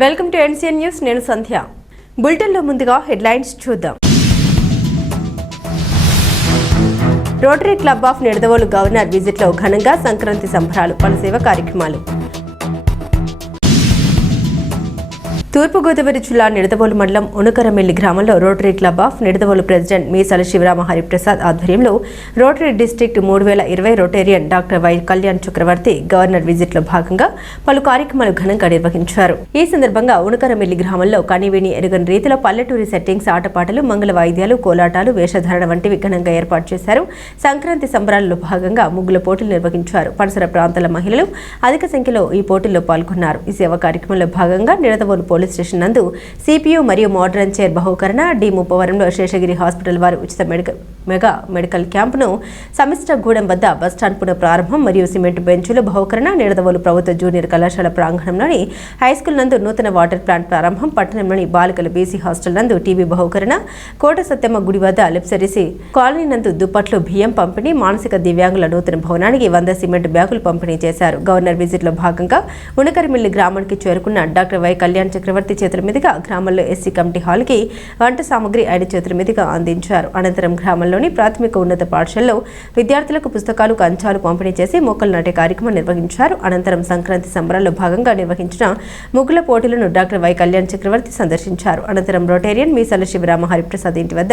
Welcome to NCN news. నేను సంధ్య. బులెటిన్లో ముందుగా హెడ్లైన్స్ చూద్దాం. Rotary club of Nidadavolu governor విజిట్లో ఘనంగా సంక్రాంతి సంబరాలు, పలు సేవా కార్యక్రమాలు. తూర్పుగోదావరి జిల్లా నిడదవోలు మండలం ఉనకరమిల్లి గ్రామంలో rotary club of Nidadavolu president Meesala Sivarama Hariprasad ఆధ్వర్యంలో rotary district 3020 rotarian doctor Y Kalyan Chakravarthi governor visit లో భాగంగా పలు కార్యక్రమాలు ఘనంగా నిర్వహించారు. ఈ సందర్భంగా ఉనకరమిల్లి గ్రామంలో కనివిని ఎరుగని రీతిలో పల్లెటూరి సెట్టింగ్స్, ఆటపాటలు, మంగళ వాయిద్యాలు, కోలాటాలు, వేషధారణ వంటివి ఘనంగా ఏర్పాటు చేశారు. సంక్రాంతి సంబరాలలో భాగంగా ముగ్గుల పోటీలు నిర్వహించారు. పరిసర ప్రాంతాల మహిళలు అధిక సంఖ్యలో ఈ పోటీల్లో పాల్గొన్నారు. ఈ సేవా కార్యక్రమంలో భాగంగా నిడదవోలు పోలీస్ స్టేషన్ నందు సిపియు మరియు మోడరన్ చైర్ బహుకరణ, డి ముప్పవరంలో శేషగిరి హాస్పిటల్ వారు ఉచిత మెగా మెడికల్ క్యాంపును, సమిష్టగూడెం వద్ద బస్టాండ్ పునః ప్రారంభం మరియు సిమెంట్ బెంచుల బహుకరణ, నిడదవోలు ప్రభుత్వ జూనియర్ కళాశాల ప్రాంగణంలోని హైస్కూల్ నందు నూతన వాటర్ ప్లాంట్ ప్రారంభం, పట్టణంలోని బాలికల బీసీ హాస్టల్ నందు టీవీ బహుకరణ, కోట సత్యమ్మ గుడి వద్ద లిప్సరిసి కాలనీ నందు దుప్పట్లు, బియ్యం పంపిణీ, మానసిక దివ్యాంగుల నూతన భవనానికి 100 సిమెంట్ బ్యాగులు పంపిణీ చేశారు. గవర్నర్ విజిట్ లో భాగంగా ఉనకరమిల్లి గ్రామానికి చేరుకున్న డాక్టర్ వై కళ్యాణ్ చక్రవర్తి చేతుల మీదుగా గ్రామంలో ఎస్సీ కమిటీ హాల్ కి వంట సామగ్రి ఆయన చేతుల మీదుగా అందించారు. అనంతరం గ్రామంలోని ప్రాథమిక ఉన్నత పాఠశాలలో విద్యార్థులకు పుస్తకాలు, కంచాలు పంపిణీ చేసి మొక్కలు నాటే కార్యక్రమం నిర్వహించారు. అనంతరం సంక్రాంతి సంబరాల్లో భాగంగా నిర్వహించిన ముగ్గుల పోటీలను డాక్టర్ వై కళ్యాణ్ చక్రవర్తి సందర్శించారు. అనంతరం రోటేరియన్ మీసాల శివరామ హరిప్రసాద్ ఇంటి వద్ద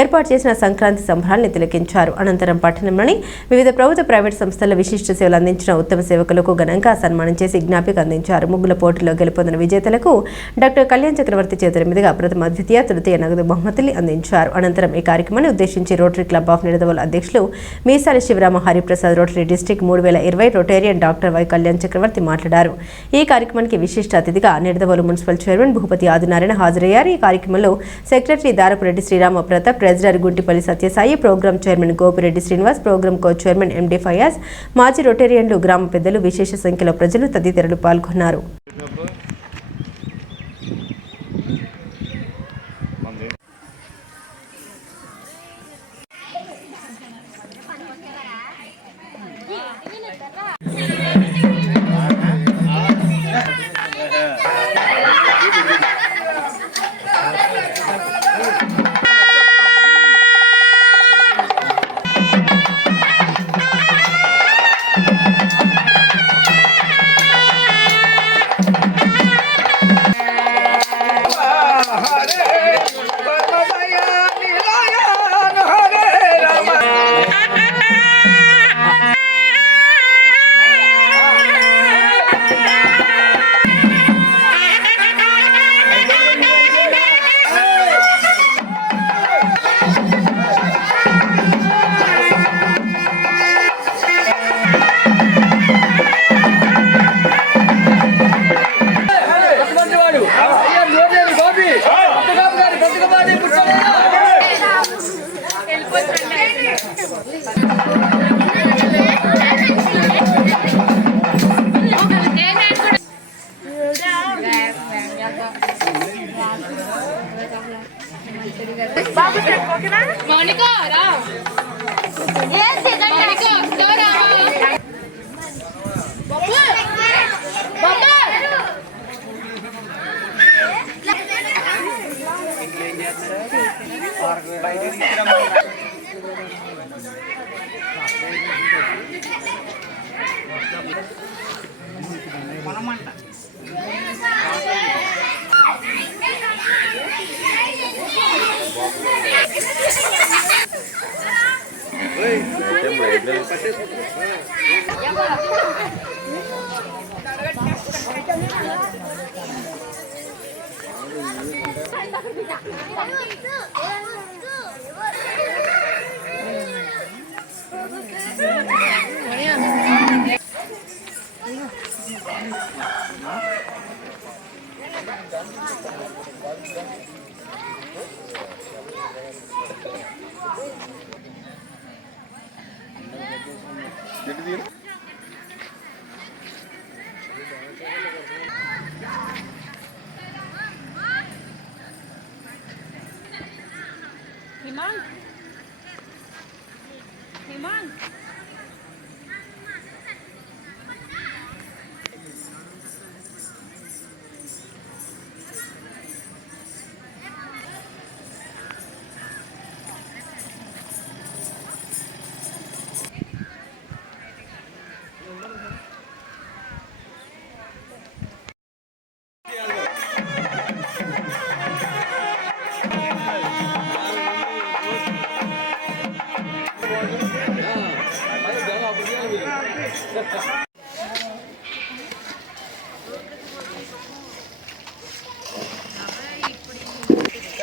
ఏర్పాటు చేసిన సంక్రాంతి సంబరాలను తిలకించారు. అనంతరం పట్టణంలోని వివిధ ప్రభుత్వ, ప్రైవేట్ సంస్థల విశిష్ట సేవలు అందించిన ఉత్తమ సేవకులకు ఘనంగా సన్మానం చేసి జ్ఞాపిక అందించారు. ముగ్గుల పోటీలో గెలుపొందిన విజేతలకు డాక్టర్ కళ్యాణ్ చక్రవర్తి చేతుల మీదుగా ప్రథమ, ద్వితీయ, తృతీయ నగదు బహుమతులు అందించారు. అనంతరం ఈ కార్యక్రమాన్ని ఉద్దేశించి రోటరీ క్లబ్ ఆఫ్ నిడదవోలు అధ్యక్షులు Meesala Sivarama Hariprasad, rotary district 3020 rotarian doctor Y Kalyan Chakravarthi మాట్లాడారు. ఈ కార్యక్రమానికి విశిష్ట అతిథిగా నిడదవోలు మున్సిపల్ చైర్మన్ భూపతి ఆదినారాయణ హాజరయ్యారు. ఈ కార్యక్రమంలో secretary Darapureddy Srirama Pratap, treasurer Guntipalli Satyasai, program chairman Gopireddy Srinivas, program co chairman MD Fayaz, మాజీ రోటేరియన్లు, గ్రామ పెద్దలు, విశేష సంఖ్యలో ప్రజలు తదితరులు పాల్గొన్నారు.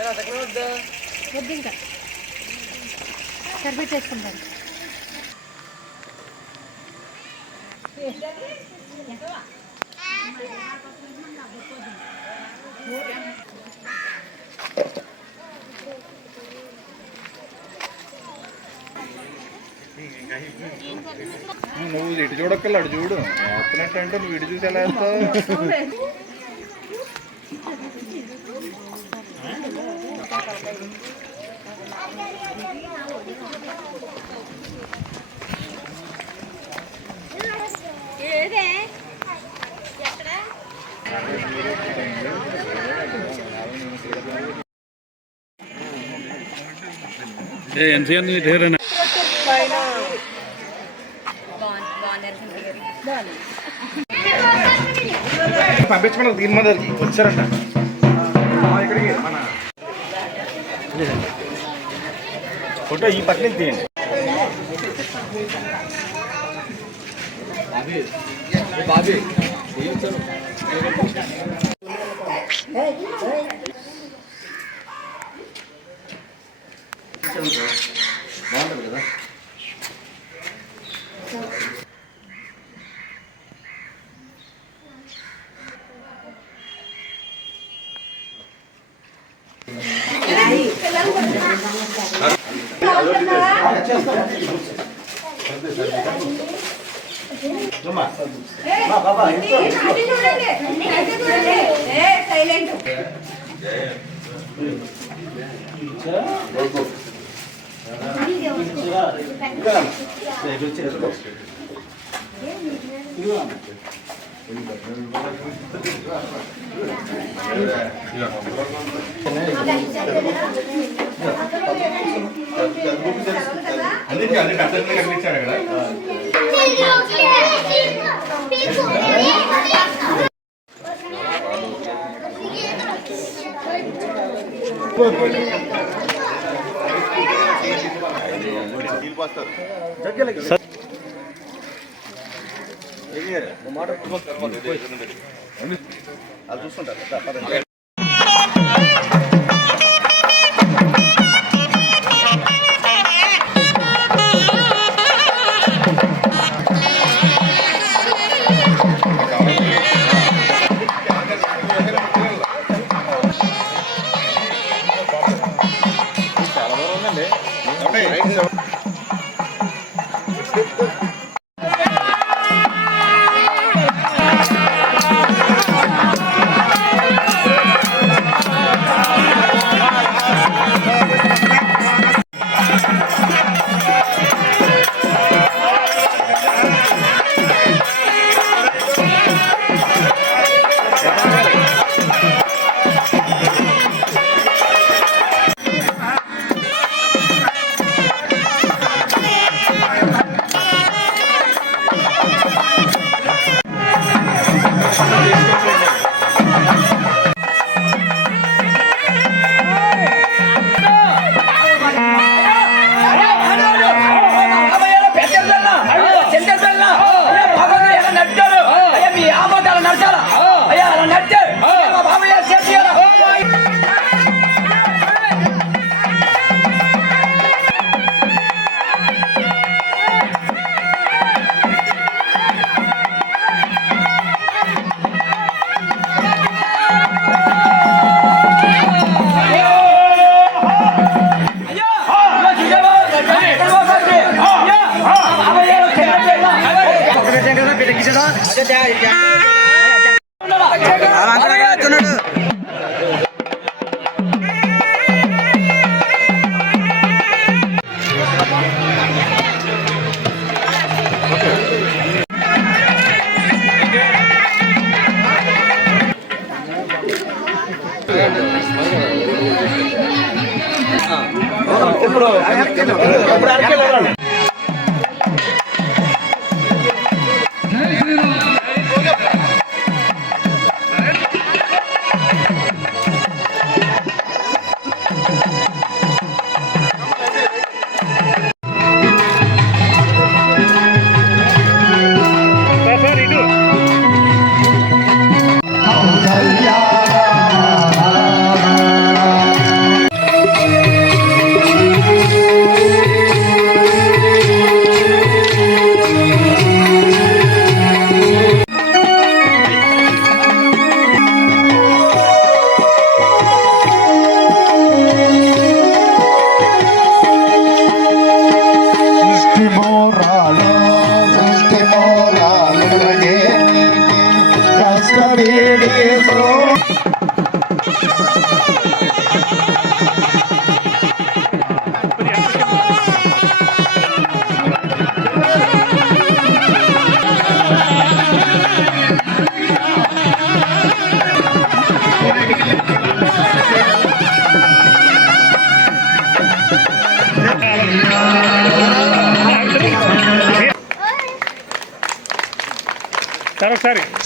వద్దు ఇంకా సరిపెట్టేసుకుంటాను. నువ్వు ఇటు చూడక్కర్లే, అటు చూడు. వేస్తున్నట్టు అంటే నువ్వు ఇటు చూసి ఎలా వేస్తావు? పంపించమని దీని మందికి వచ్చారంట ఇక్కడికి. మన ఫోటో ఈ పక్కన తీయండి. బాబీ బాగుంటుంది కదా. అందుకే అన్ని కట్టంగా కనిపించాడు కదా. అది చూసుకుంటారు. చాలా దూరం ఉందండి.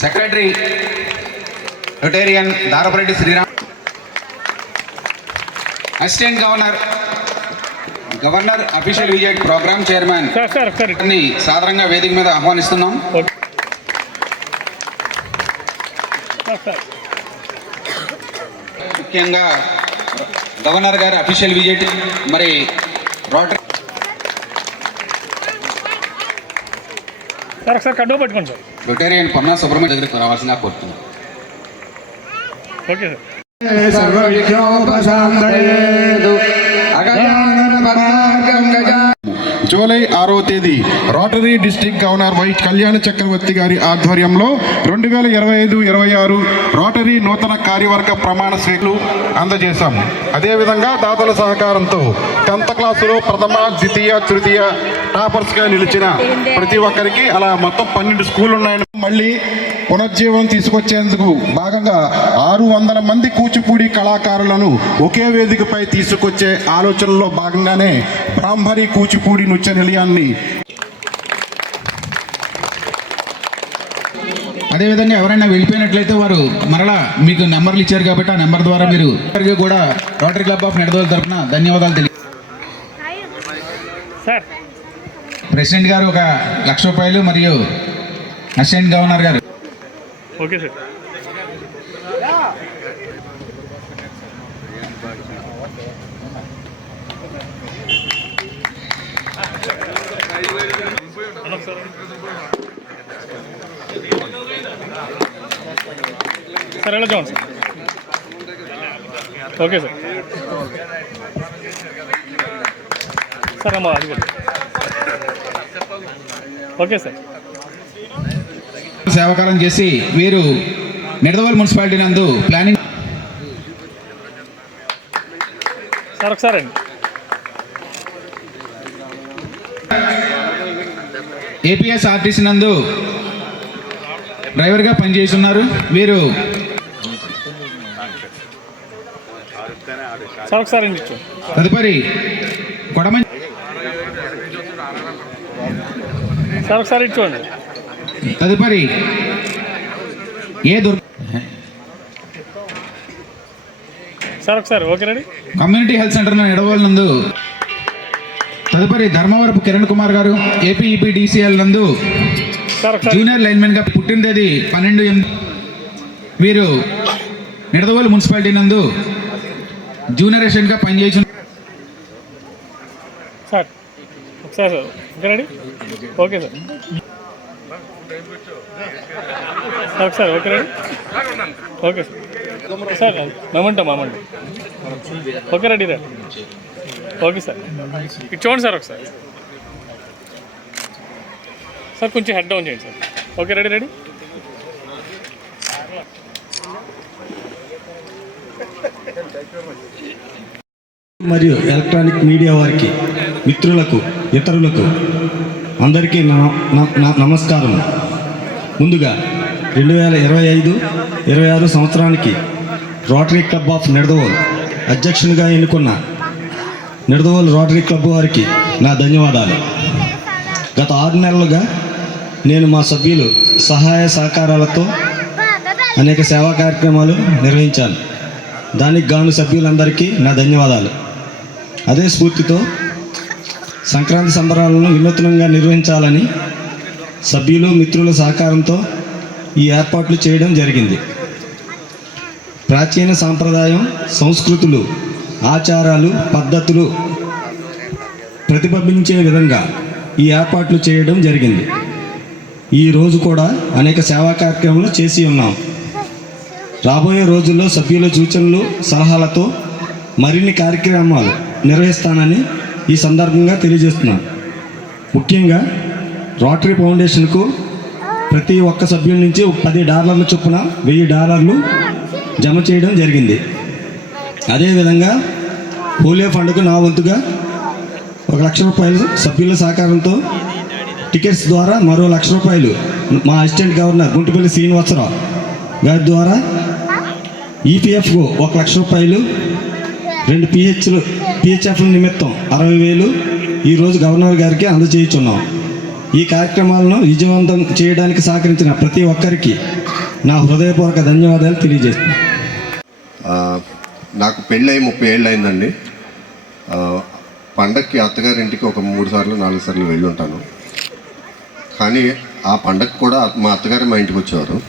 Secretary Rotarian Darapareddy Sriram, assistant governor official visit programme chairman సాధారణంగా వేదిక మీద ఆహ్వానిస్తున్నాం. ముఖ్యంగా గవర్నర్ గారి అఫీషియల్ విజిట్ మరి రొటేరియన్ పొన్నా సుబ్రహ్మణ్య దగ్గరికి రావాల్సిందిగా కోరుతున్నాం. Okay sir. జూలై 6వ తేదీ రోటరీ డిస్ట్రిక్ట్ గవర్నర్ వై కళ్యాణ చక్రవర్తి గారి ఆధ్వర్యంలో 2025-26 రోటరీ నూతన కార్యవర్గ ప్రమాణ స్వీకరణలు అందజేశాము. అదేవిధంగా దాతల సహకారంతో 10th క్లాసులో ప్రథమ, ద్వితీయ, తృతీయ టాపర్స్గా నిలిచిన ప్రతి ఒక్కరికి అలా మొత్తం 12 స్కూళ్ళు ఉన్నాయని మళ్ళీ పునర్జీవం తీసుకొచ్చేందుకు భాగంగా 600 మంది కూచిపూడి కళాకారులను ఒకే వేదికపై తీసుకొచ్చే ఆలోచనలో భాగంగానే బ్రాహ్మణి కూచిపూడి నృత్య నిలయాన్ని, అదేవిధంగా ఎవరైనా వెళ్ళిపోయినట్లయితే వారు మరలా మీకు నెంబర్లు ఇచ్చారు కాబట్టి ఆ నెంబర్ ద్వారా మీరు కూడా రోటరీ క్లబ్ ఆఫ్ నిడదవోలు తరఫున ధన్యవాదాలు తెలియ. ప్రెసిడెంట్ గారు 1,00,000 రూపాయలు మరియు అసిస్టెంట్ గవర్నర్ గారు. Okay sir. సార్ ఎలా చూడండి సార్. Okay sir. సార్ అమ్మా అది కూడా ఓకే సార్. సేవకాలం చేసి వీరు నిడదవోలు మున్సిపాలిటీ నందు ప్లానింగ్ సార్ ఒకసారి అండి. ఏపీఎస్ఆర్టీసీ నందు డ్రైవర్గా పనిచేస్తున్నారు. వీరు సార్ ఒకసారి అండి. తదుపరి కొడమంచి సార్ ఒకసారి ఇచ్చుకోండి. తదుపరి సార్ ఒకసారి okay ready. Community health centre Nidadavolu నందు. తదుపరి ధర్మవరపు కిరణ్ కుమార్ గారు ఏపీఈపీడీసీఎల్ నందు జూనియర్ లైన్మెన్ గా పుట్టిన తేదీ 12/8. వీరు నిడదవోలు మున్సిపాలిటీ నందు జూనియర్ అసిస్టెంట్ గా పనిచేస్తున్నారు. సార్ ఒకసారి sir okay ready. Okay sir. Sir ఒకసారి ఓకే రెడీ. Okay sir. మమంటా ఓకే రెడీ రా. Okay sir. ఇది చూడండి సార్ ఒకసారి. సార్ కొంచెం హెడ్ డౌన్ చేయండి సార్. Okay ready. మరియు ఎలక్ట్రానిక్ మీడియా వారికి, మిత్రులకు, ఇతరులకు అందరికీ నమస్కారం. ముందుగా 2025-26 సంవత్సరానికి రోటరీ క్లబ్ ఆఫ్ నిడదవోలు అధ్యక్షునిగా ఎన్నుకున్న నిడదవోలు రోటరీ క్లబ్ వారికి నా ధన్యవాదాలు. గత 6 నెలలుగా నేను మా సభ్యులు సహాయ సహకారాలతో అనేక సేవా కార్యక్రమాలు నిర్వహించాను. దానికి గాను సభ్యులందరికీ నా ధన్యవాదాలు. అదే స్ఫూర్తితో సంక్రాంతి సంబరాలను వినూత్నంగా నిర్వహించాలని సభ్యులు, మిత్రుల సహకారంతో ఈ ఏర్పాట్లు చేయడం జరిగింది. ప్రాచీన సాంప్రదాయం, సంస్కృతులు, ఆచారాలు, పద్ధతులు ప్రతిబింబించే విధంగా ఈ ఏర్పాట్లు చేయడం జరిగింది. ఈ రోజు కూడా అనేక సేవా కార్యక్రమాలు చేసి ఉన్నాం. రాబోయే రోజుల్లో సభ్యుల సూచనలు, సలహాలతో మరిన్ని కార్యక్రమాలు నిర్వహిస్తానని ఈ సందర్భంగా తెలియజేస్తున్నాను. ముఖ్యంగా రోటరీ ఫౌండేషన్కు ప్రతి ఒక్క సభ్యుల నుంచి $10 చొప్పున $1000 జమ చేయడం జరిగింది. అదేవిధంగా పోలియో ఫండ్కు నా వంతుగా ₹1,00,000 సభ్యుల సహకారంతో టికెట్స్ ద్వారా మరో ₹1,00,000 మా అసిస్టెంట్ గవర్నర్ గుంటుపల్లి శ్రీనివాసరావు గారి ద్వారా ఈపీఎఫ్కు ₹1,00,000 2 పిహెచ్ఎఫ్ల నిమిత్తం 60,000 ఈరోజు గవర్నర్ గారికి అందజేయుచున్నాం. ఈ కార్యక్రమాలను విజయవంతం చేయడానికి సహకరించిన ప్రతి ఒక్కరికి నా హృదయపూర్వక ధన్యవాదాలు తెలియజేస్తున్నాను. నాకు పెళ్ళై 30 ఏళ్ళు అయిందండి. పండగకి అత్తగారింటికి ఒక 3 సార్లు 4 సార్లు వెళ్ళి ఉంటాను. కానీ ఆ పండగకి కూడా మా అత్తగారు మా ఇంటికి వచ్చేవారు.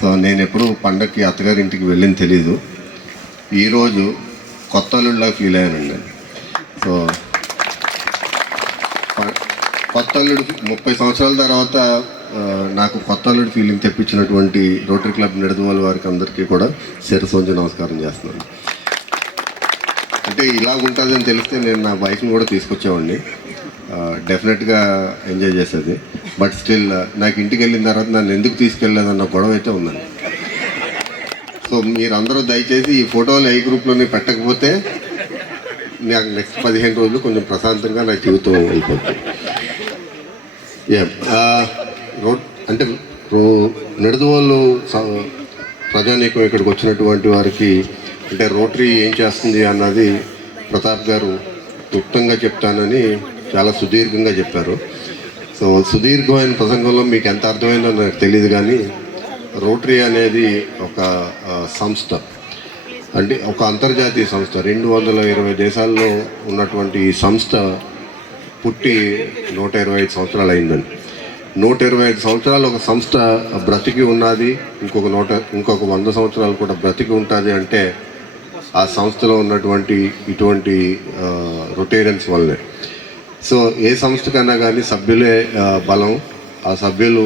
సో నేను ఎప్పుడు పండగకి అత్తగారింటికి వెళ్ళింది తెలీదు. ఈరోజు కొత్త అల్లుడిలాగా ఫీల్ అయ్యానండి. సో కొత్త అల్లుడు 30 సంవత్సరాల తర్వాత నాకు కొత్త అల్లుడు ఫీలింగ్ తెప్పించినటువంటి రోటరీ క్లబ్ నిడదవోలు వారికి అందరికీ కూడా శిరసొంచి నమస్కారం చేస్తున్నాను. అంటే ఇలా ఉంటుందని తెలిస్తే నేను నా వైఫ్ని కూడా తీసుకొచ్చేవాడిని, డెఫినెట్గా ఎంజాయ్ చేసేది. బట్ స్టిల్ నాకు ఇంటికి వెళ్ళిన తర్వాత నన్ను ఎందుకు తీసుకెళ్ళలేదన్న గొడవ అయితే ఉందండి. సో మీరందరూ దయచేసి ఈ ఫోటోలు ఏ గ్రూప్లోనే పెట్టకపోతే నాకు నెక్స్ట్ 15 రోజులు కొంచెం ప్రశాంతంగా నా జీవితం అయిపోతుంది. అంటే నిడదవోలు ప్రజానీకం ఇక్కడికి వచ్చినటువంటి వారికి అంటే రోటరీ ఏం చేస్తుంది అన్నది ప్రతాప్ గారు క్లుప్తంగా చెప్తానని చాలా సుదీర్ఘంగా చెప్పారు. సో సుదీర్ఘమైన ప్రసంగంలో మీకు ఎంత అర్థమైందో నాకు తెలియదు, కానీ రోటరీ అనేది ఒక సంస్థ, అంటే ఒక అంతర్జాతీయ సంస్థ. 220 దేశాల్లో ఉన్నటువంటి ఈ సంస్థ పుట్టి 125 సంవత్సరాలు అయిందండి. 125 సంవత్సరాలు ఒక సంస్థ బ్రతికి ఉన్నది, ఇంకొక 100 సంవత్సరాలు కూడా బ్రతికి ఉంటుంది అంటే ఆ సంస్థలో ఉన్నటువంటి ఇటువంటి రొటేరియన్స్ వల్లే. సో ఏ సంస్థకన్నా కానీ సభ్యులే బలం. ఆ సభ్యులు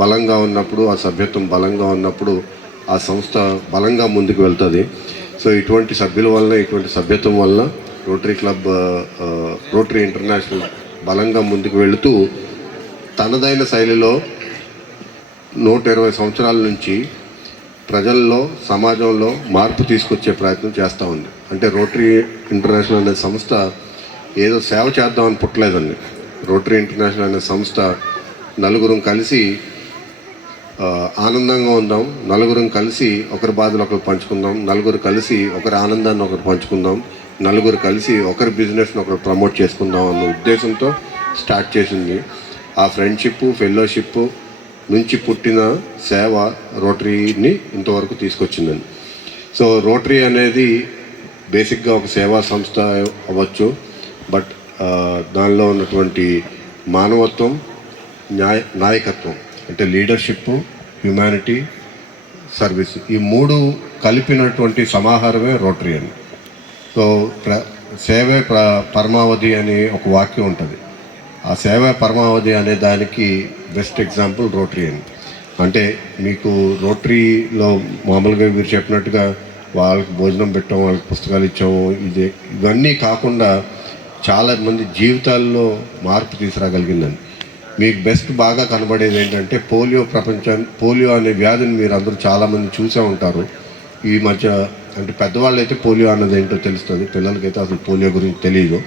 బలంగా ఉన్నప్పుడు, ఆ సభ్యత్వం బలంగా ఉన్నప్పుడు ఆ సంస్థ బలంగా ముందుకు వెళ్తుంది. సో ఇటువంటి సభ్యుల వలన, ఇటువంటి సభ్యత్వం వలన రోటరీ క్లబ్, రోటరీ ఇంటర్నేషనల్ బలంగా ముందుకు వెళుతూ తనదైన శైలిలో 120 సంవత్సరాల నుంచి ప్రజల్లో, సమాజంలో మార్పు తీసుకొచ్చే ప్రయత్నం చేస్తూ ఉంది. అంటే రోటరీ ఇంటర్నేషనల్ అనే సంస్థ ఏదో సేవ చేద్దామని పుట్టలేదండి. రోటరీ ఇంటర్నేషనల్ అనే సంస్థ నలుగురం కలిసి ఆనందంగా ఉందాం, నలుగురం కలిసి ఒకరి బాధలు ఒకరు పంచుకుందాం, నలుగురు కలిసి ఒకరి ఆనందాన్ని ఒకరు పంచుకుందాం, నలుగురు కలిసి ఒకరి బిజినెస్ని ఒకరు ప్రమోట్ చేసుకుందాం అన్న ఉద్దేశంతో స్టార్ట్ చేసింది. ఆ ఫ్రెండ్షిప్, ఫెలోషిప్ నుంచి పుట్టిన సేవ రోటరీని ఇంతవరకు తీసుకొచ్చిందండి. సో రోటరీ అనేది బేసిక్గా ఒక సేవా సంస్థ అవ్వచ్చు, బట్ దానిలో ఉన్నటువంటి మానవత్వం, నాయకత్వం అంటే లీడర్షిప్, హ్యుమానిటీ, సర్వీస్, ఈ 3 కలిపినటువంటి సమాహారమే రోటరీ అని. సో సేవే పరమావధి అని ఒక వాక్యం ఉంటుంది. ఆ సేవే పరమావధి అనే దానికి బెస్ట్ ఎగ్జాంపుల్ రోటరీ అని. అంటే మీకు రోటరీలో మామూలుగా మీరు చెప్పినట్టుగా వాళ్ళకి భోజనం పెట్టాము, వాళ్ళకి పుస్తకాలు ఇచ్చాము, ఇవన్నీ కాకుండా చాలామంది జీవితాల్లో మార్పు తీసుకురాగలిగిందని. మీకు బెస్ట్ బాగా కనబడేది ఏంటంటే పోలియో అనే వ్యాధిని మీరు అందరూ చాలామంది చూసే ఉంటారు ఈ మధ్య. అంటే పెద్దవాళ్ళు అయితే పోలియో అన్నది ఏంటో తెలుస్తుంది, పిల్లలకైతే అసలు పోలియో గురించి తెలియదు.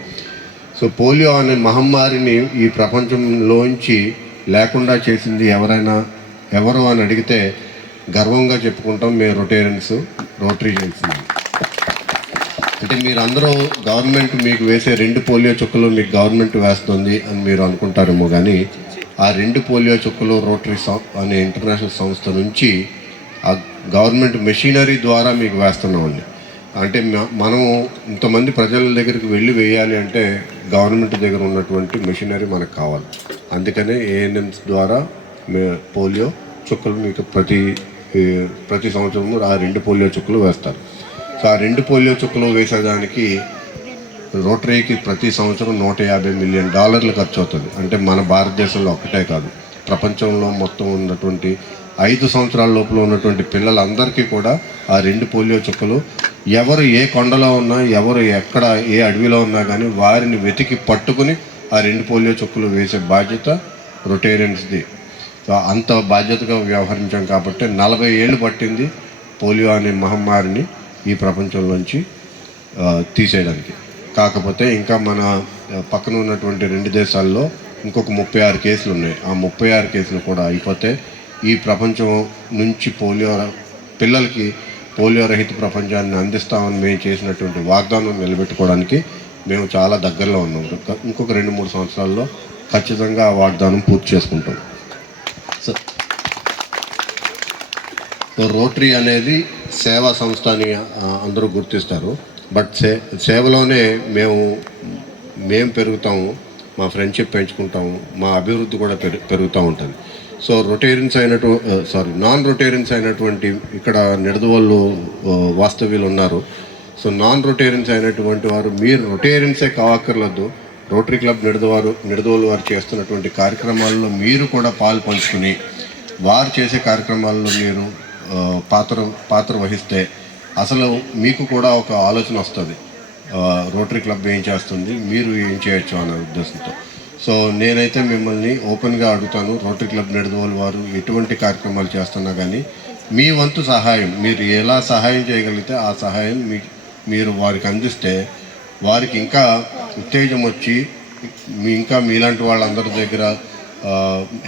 సో పోలియో అనే మహమ్మారిని ఈ ప్రపంచంలోంచి లేకుండా చేసింది ఎవరు అని అడిగితే గర్వంగా చెప్పుకుంటాం, మేము రొటేరియన్స్, రోటరీ చేసింది. అంటే మీరందరూ గవర్నమెంట్ మీకు వేసే 2 పోలియో చుక్కలు మీకు గవర్నమెంట్ వేస్తుంది అని మీరు అనుకుంటారేమో, కానీ ఆ 2 పోలియో చుక్కలు రోటరీ అనే ఇంటర్నేషనల్ సంస్థ నుంచి ఆ గవర్నమెంట్ మెషినరీ ద్వారా మీకు వేస్తున్నామండి. అంటే మనము ఇంతమంది ప్రజల దగ్గరికి వెళ్ళి వేయాలి అంటే గవర్నమెంట్ దగ్గర ఉన్నటువంటి మెషినరీ మనకు కావాలి. అందుకనే ఏఎన్ఎంస్ ద్వారా పోలియో చుక్కలు మీకు ప్రతి సంవత్సరము ఆ 2 పోలియో చుక్కలు వేస్తారు. సో ఆ 2 పోలియో చుక్కలు వేసేదానికి రోటరీకి ప్రతి సంవత్సరం $150 మిలియన్ ఖర్చు అవుతుంది. అంటే మన భారతదేశంలో ఒక్కటే కాదు, ప్రపంచంలో మొత్తం ఉన్నటువంటి 5 సంవత్సరాల లోపల ఉన్నటువంటి పిల్లలందరికీ కూడా ఆ 2 పోలియో చుక్కలు, ఎవరు ఏ కొండలో ఉన్నా, ఎవరు ఎక్కడ ఏ అడవిలో ఉన్నా కానీ వారిని వెతికి పట్టుకుని ఆ 2 పోలియో చుక్కలు వేసే బాధ్యత రొటేరియన్స్ది. సో అంత బాధ్యతగా వ్యవహరించాం కాబట్టి 40 ఏళ్ళు పట్టింది పోలియో అనే మహమ్మారిని ఈ ప్రపంచంలోంచి తీసేయడానికి. కాకపోతే ఇంకా మన పక్కన ఉన్నటువంటి 2 దేశాల్లో ఇంకొక 36 కేసులు ఉన్నాయి. ఆ 36 కేసులు కూడా అయిపోతే ఈ ప్రపంచం నుంచి పిల్లలకి పోలియో రహిత ప్రపంచాన్ని అందిస్తామని మేము చేసినటువంటి వాగ్దానం నిలబెట్టుకోవడానికి మేము చాలా దగ్గరలో ఉన్నాం. ఇంకొక 2-3 సంవత్సరాల్లో ఖచ్చితంగా ఆ వాగ్దానం పూర్తి చేసుకుంటాం. సో రోటరీ అనేది సేవా సంస్థ అని అందరూ గుర్తిస్తారు. బట్ సేవలోనే మేము పెరుగుతాము, మా ఫ్రెండ్షిప్ పెంచుకుంటాము, మా అభివృద్ధి కూడా పెరుగుతూ ఉంటుంది. సో నాన్ రొటేరియన్స్ అయినటువంటి ఇక్కడ నిడదవోళ్ళు వాస్తవ్యులు ఉన్నారు. సో నాన్ రొటేరియన్స్ అయినటువంటి వారు మీరు రొటేరియన్సే కావక్కర్లేదు, రోటరీ క్లబ్ నిడదవోలు వారు చేస్తున్నటువంటి కార్యక్రమాల్లో మీరు కూడా పాలు పంచుకుని వారు చేసే కార్యక్రమాల్లో మీరు పాత్ర వహిస్తే అసలు మీకు కూడా ఒక ఆలోచన వస్తుంది, రోటరీ క్లబ్ ఏం చేస్తుంది, మీరు ఏం చేయొచ్చు అనే ఉద్దేశంతో. సో నేనైతే మిమ్మల్ని ఓపెన్గా అడుగుతాను, రోటరీ క్లబ్ నిడదవోలు వారు ఎటువంటి కార్యక్రమాలు చేస్తున్నా కానీ మీ వంతు సహాయం మీరు ఎలా సహాయం చేయగలిగితే ఆ సహాయం మీరు వారికి అందిస్తే వారికి ఇంకా ఉత్తేజం వచ్చి ఇంకా మీలాంటి వాళ్ళందరి దగ్గర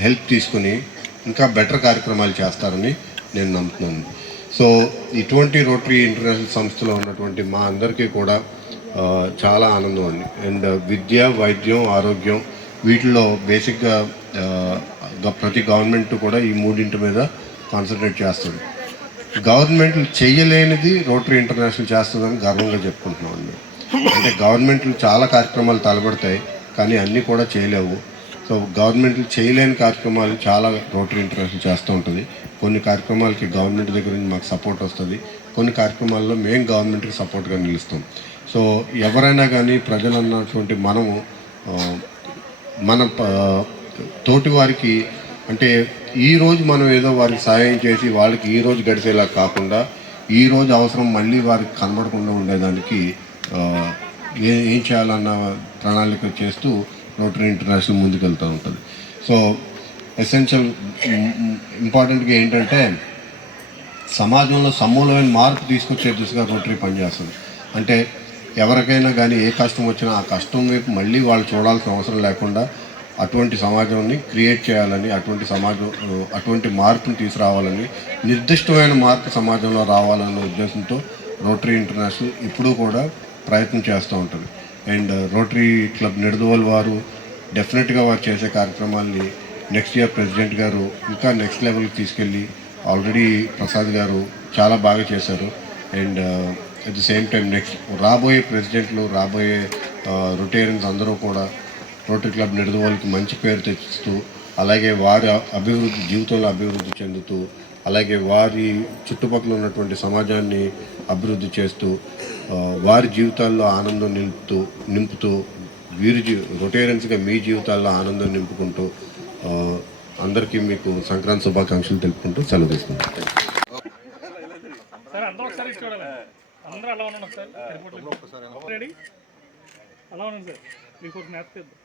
హెల్ప్ తీసుకుని ఇంకా బెటర్ కార్యక్రమాలు చేస్తారని నేను నమ్ముతున్నాను. సో ఇటువంటి రోటరీ ఇంటర్నేషనల్ సంస్థలో ఉన్నటువంటి మా అందరికీ కూడా చాలా ఆనందం అండి. అండ్ విద్య, వైద్యం, ఆరోగ్యం వీటిల్లో బేసిక్గా ప్రతి గవర్నమెంట్ కూడా ఈ 3 మీద కాన్సన్ట్రేట్ చేస్తుంది. గవర్నమెంట్లు చేయలేనిది రోటరీ ఇంటర్నేషనల్ చేస్తుందని గర్వంగా చెప్పుకుంటున్నాం అండి. అంటే గవర్నమెంట్లు చాలా కార్యక్రమాలు తలబడతాయి కానీ అన్నీ కూడా చేయలేవు. సో గవర్నమెంట్లు చేయలేని కార్యక్రమాలు చాలా రోటరీ ఇంటర్నేషనల్ చేస్తూ ఉంటుంది. కొన్ని కార్యక్రమాలకి గవర్నమెంట్ దగ్గర నుంచి మాకు సపోర్ట్ వస్తుంది, కొన్ని కార్యక్రమాల్లో మేము గవర్నమెంట్కి సపోర్ట్గా నిలుస్తాం. సో ఎవరైనా కానీ ప్రజలు అన్నటువంటి మన తోటి వారికి అంటే ఈరోజు మనం ఏదో వారికి సహాయం చేసి వాళ్ళకి ఈరోజు గడిచేలా కాకుండా ఈరోజు అవసరం మళ్ళీ వారికి కనబడకుండా ఉండేదానికి ఏం చేయాలన్న ప్రణాళిక చేస్తూ రోటరీ ఇంటర్నేషనల్ ముందుకెళ్తూ ఉంటుంది. సో ఎసెన్షియల్ ఇంపార్టెంట్గా ఏంటంటే సమాజంలో సమూలమైన మార్పు తీసుకొచ్చే దిశగా రోటరీ పనిచేస్తుంది. అంటే ఎవరికైనా కానీ ఏ కష్టం వచ్చినా ఆ కష్టం వైపు మళ్ళీ వాళ్ళు చూడాల్సిన అవసరం లేకుండా అటువంటి సమాజాన్ని క్రియేట్ చేయాలని, అటువంటి మార్పుని తీసుకురావాలని, నిర్దిష్టమైన మార్పు సమాజంలో రావాలన్న ఉద్దేశంతో రోటరీ ఇంటర్నేషనల్ ఎప్పుడూ కూడా ప్రయత్నం చేస్తూ ఉంటుంది. అండ్ రోటరీ క్లబ్ నిడదవోలు వారు డెఫినెట్గా వారు చేసే కార్యక్రమాల్ని నెక్స్ట్ ఇయర్ ప్రెసిడెంట్ గారు ఇంకా నెక్స్ట్ లెవెల్కి తీసుకెళ్ళి ఆల్రెడీ ప్రసాద్ గారు చాలా బాగా చేశారు. And at the same time next రాబోయే ప్రెసిడెంట్లు, రాబోయే రొటేరియన్స్ అందరూ కూడా రోటరీ క్లబ్ నిడదవోలుకి మంచి పేరు తెచ్చిస్తూ, అలాగే వారి జీవితంలో అభివృద్ధి చెందుతూ, అలాగే వారి చుట్టుపక్కల ఉన్నటువంటి సమాజాన్ని అభివృద్ధి చేస్తూ, వారి జీవితాల్లో ఆనందం నింపుతూ రొటేరియన్స్గా మీ జీవితాల్లో ఆనందం నింపుకుంటూ అందరికీ మీకు సంక్రాంతి శుభాకాంక్షలు తెలుపుకుంటూ సెలవు తీసుకుంటాం. సార్ అందరూ ఒకసారి చూడాలి, అందరూ అలా ఉన్నాను ఒకసారి రెడీ అలా ఉన్నాను సార్, మీకు ఒక మ్యాథ్ చేద్దాం.